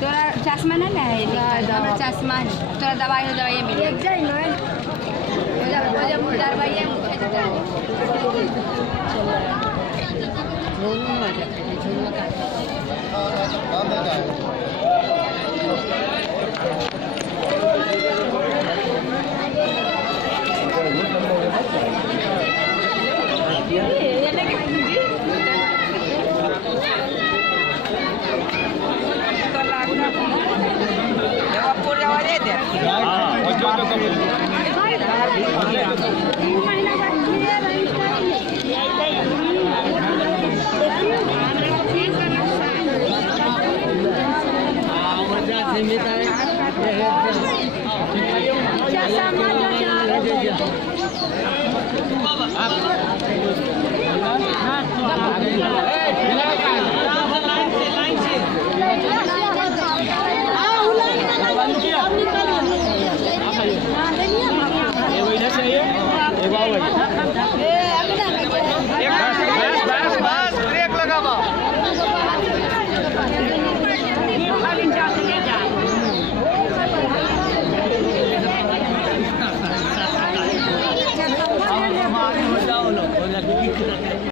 तोरा चश्मा नहीं ना है हमरा चश्मा है तोरा दवाई हो दवाई मिल जाए ना जब दवाई है मुझे